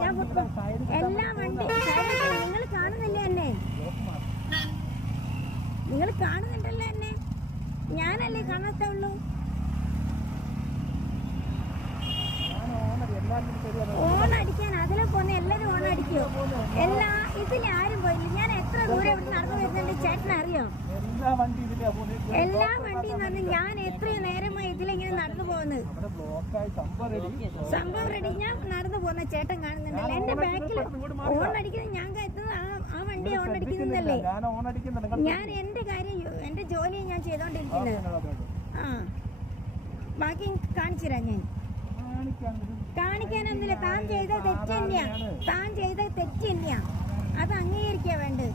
ഞാൻ എല്ലാ വണ്ടി നിങ്ങൾ കാണുന്നില്ലേ എന്നെ? നിങ്ങൾ കാണുന്നുണ്ടല്ലോ എന്നെ, ഞാനല്ലേ കാണാത്തുള്ളൂ. ഓണടിക്കാൻ അതിലെ പോന്ന എല്ലാരും ഓണടിക്കോ? ഇതിലാരും പോയില്ല. ഞാൻ എത്ര ദൂരം ഇവിടെ നടന്നു വരുന്നുണ്ട് ചേട്ടനെ അറിയോ? എല്ലാ വണ്ടിയും നടന്ന് ഞാൻ എത്രയോ നേരമായി ഇതിലിങ്ങനെ നടന്നു പോകുന്നത്. സംഭവം റെഡി. ഞാൻ നടന്നു പോകുന്ന ചേട്ടൻ കാണുന്നുണ്ടല്ലോ. എന്റെ ബാക്കിൽ ഓണടിക്കുന്നത് ഞാൻ എത്തുന്നത് ആ വണ്ടി ഓണടിക്കുന്നതല്ലേ. ഞാൻ എന്റെ കാര്യം എന്റെ ജോലിയും ഞാൻ ചെയ്തോണ്ടിരിക്കുന്നത്. ബാക്കി കാണിച്ചു തരാം. ഞാൻ കാണിക്കാനൊന്നുമില്ല. താൻ ചെയ്ത തെറ്റ് തന്നെയാ. അത് അംഗീകരിക്കാ വേണ്ടത്.